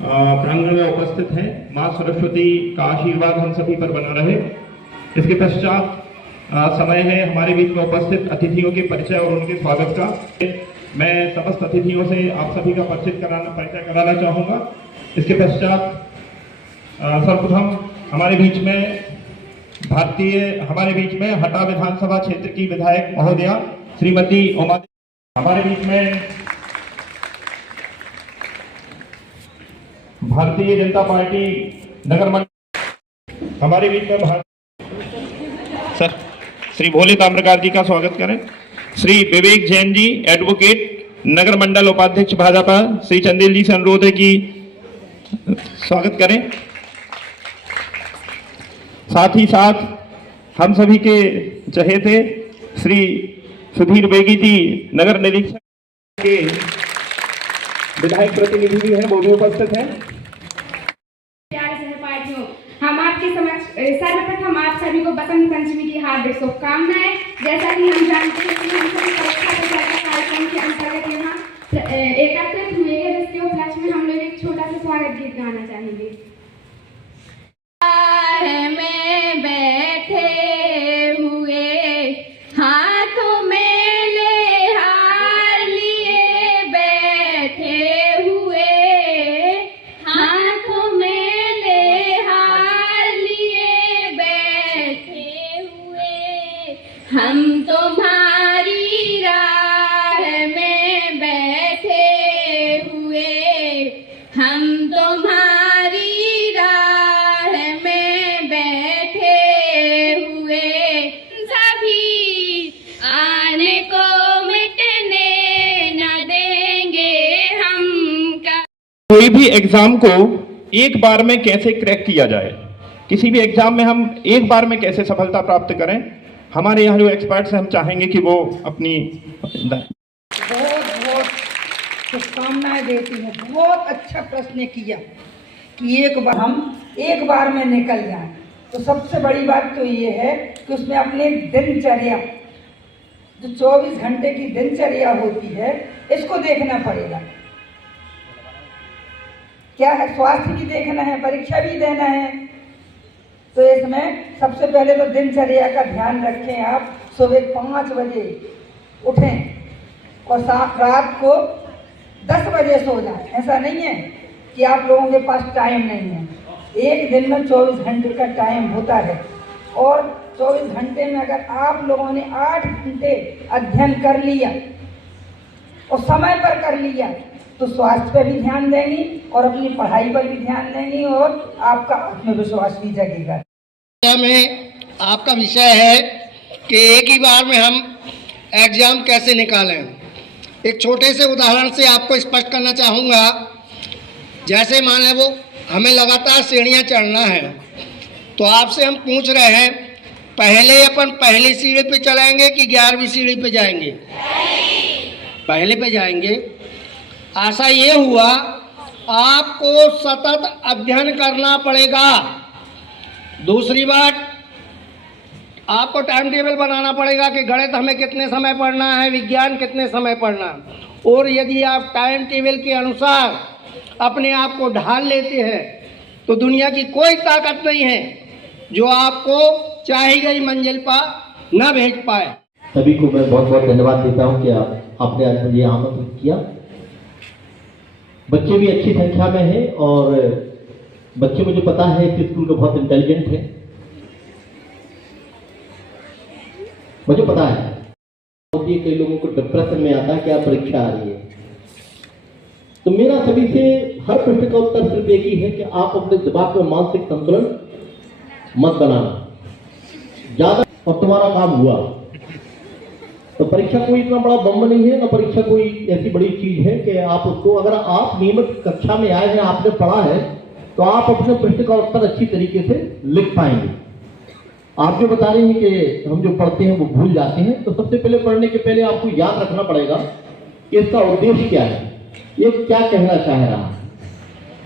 प्रांगण में उपस्थित हैं। माँ सरस्वती का आशीर्वाद हम सभी पर बना रहे। इसके पश्चात समय है हमारे बीच में उपस्थित अतिथियों के परिचय और उनके स्वागत का। मैं समस्त अतिथियों से आप सभी का परिचय कराना चाहूँगा। इसके पश्चात सर्वप्रथम हमारे बीच में हटा विधानसभा क्षेत्र की विधायक महोदया श्रीमती उमा, हमारे बीच में भारतीय जनता पार्टी नगर मंडल, हमारे बीच में सर श्री भोले ताम्रकार जी का स्वागत करें। श्री विवेक जैन जी एडवोकेट नगर मंडल उपाध्यक्ष भाजपा, श्री चंदेल जी से अनुरोध है कि स्वागत करें। साथ ही साथ हम सभी के चहेते श्री सुधीर बेगी जी नगर निरीक्षक के विधायक प्रतिनिधि भी हैं, वो भी उपस्थित हैं। प्यारे सहपाठियों, हम आपके समक्ष सर्वप्रथम आप सभी को बसंत पंचमी की हार्दिक शुभकामनाएं। जैसा कि हम जानते हैं कि हम सभी परीक्षा पे चर्चा कार्यक्रम के अंतर्गत यहाँ एकत्रित हुए हैं, जिसके उपलक्ष्य में हम लोग एक छोटा सा स्वागत गीत गाना चाहेंगे। में बैठे हुए हाथों में ले हार लिए, बैठे हुए हाथों में ले हार लिए, बैठे हुए हम तुम्हारी राह में बैठे हुए, हम तुम्हारी राह में बैठे हुए, सभी आने को मिटने न देंगे हम का। कोई भी एग्जाम को एक बार में कैसे क्रैक किया जाए, किसी भी एग्जाम में हम एक बार में कैसे सफलता प्राप्त करें, हमारे यहाँ जो एक्सपर्ट्स हैं हम चाहेंगे कि वो अपनी बहुत शुभकामनाएं देती हूँ। बहुत अच्छा प्रश्न किया कि हम एक बार में निकल जाएं। तो सबसे बड़ी बात तो ये है कि उसमें अपने दिनचर्या, जो 24 घंटे की दिनचर्या होती है, इसको देखना पड़ेगा। क्या है, स्वास्थ्य भी देखना है, परीक्षा भी देना है। तो इसमें सबसे पहले तो दिनचर्या का ध्यान रखें। आप सुबह 5 बजे उठें और रात को 10 बजे सो जाएं। ऐसा नहीं है कि आप लोगों के पास टाइम नहीं है। एक दिन में 24 घंटे का टाइम होता है और 24 घंटे में अगर आप लोगों ने 8 घंटे अध्ययन कर लिया और समय पर कर लिया तो स्वास्थ्य पर भी ध्यान देंगी और अपनी पढ़ाई पर भी ध्यान देंगी और आपका आत्मविश्वास भी जगेगा। में आपका विषय है कि एक ही बार में हम एग्जाम कैसे निकालें। एक छोटे से उदाहरण से आपको स्पष्ट करना चाहूँगा। जैसे मान लें वो हमें लगातार सीढ़ियाँ चढ़ना है, तो आपसे हम पूछ रहे हैं पहले अपन पहली सीढ़ी पे चलेंगे कि 11वीं सीढ़ी पे जाएंगे? पहले पे जाएंगे। ऐसा ये हुआ आपको सतत अध्ययन करना पड़ेगा। दूसरी बात, आपको टाइम टेबल बनाना पड़ेगा कि गणित हमें कितने समय पढ़ना है, विज्ञान कितने समय पढ़ना है। और यदि आप टाइम टेबल के अनुसार अपने आप को ढाल लेते हैं तो दुनिया की कोई ताकत नहीं है जो आपको चाही गई मंजिल पर न भेज पाए। सभी को मैं बहुत बहुत धन्यवाद देता हूं कि आपने आज मुझे आमंत्रित किया। बच्चे भी अच्छी संख्या में हैं और बच्चे, मुझे पता है कि स्कूल के बहुत इंटेलिजेंट हैं, मुझे पता है। कई लोगों को डिप्रेशन में आता है कि आप परीक्षा आ रही है। तो मेरा सभी से हर प्रश्न का उत्तर सिर्फ एक ही है कि आप अपने दिमाग में मानसिक संतुलन मत बनाना ज्यादा, और तुम्हारा काम हुआ। तो परीक्षा कोई इतना बड़ा बम नहीं है ना, परीक्षा कोई ऐसी बड़ी चीज है कि आप उसको, अगर आप नियमित कक्षा में आए हैं, आपने पढ़ा है, तो आप अपने प्रश्न का उत्तर अच्छी तरीके से लिख पाएंगे। आप जो बता रहे हैं कि हम जो पढ़ते हैं वो भूल जाते हैं, तो सबसे पहले पढ़ने के पहले आपको याद रखना पड़ेगा कि इसका उद्देश्य क्या है, ये क्या कहना चाह रहा है,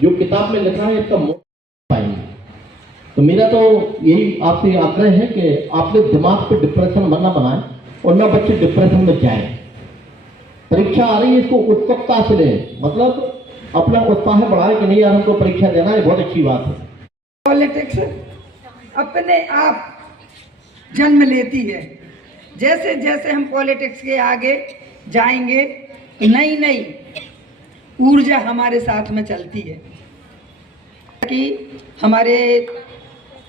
जो किताब में लिखा है इसका पाएंगे। तो मेरा तो यही आपसे आग्रह है कि आपने दिमाग पे डिप्रेशन न बनाए और ना बच्चे डिप्रेशन में जाएं। परीक्षा आ रही है, इसको उत्सुकता से लें। मतलब अपना उत्साह बढ़ाए कि नहीं यार हमको परीक्षा देना है, बहुत अच्छी बात है। पॉलिटिक्स अपने आप जन्म लेती है। जैसे जैसे हम पॉलिटिक्स के आगे जाएंगे नई नई ऊर्जा हमारे साथ में चलती है। कि हमारे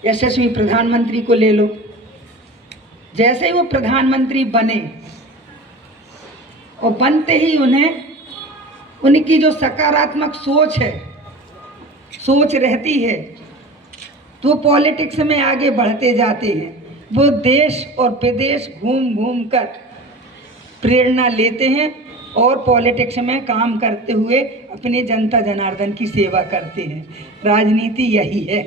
यशस्वी प्रधानमंत्री को ले लो, जैसे ही वो प्रधानमंत्री बने और बनते ही उनकी जो सकारात्मक सोच रहती है तो पॉलिटिक्स में आगे बढ़ते जाते हैं। वो देश और विदेश घूम घूम कर प्रेरणा लेते हैं और पॉलिटिक्स में काम करते हुए अपने जनता जनार्दन की सेवा करते हैं। राजनीति यही है।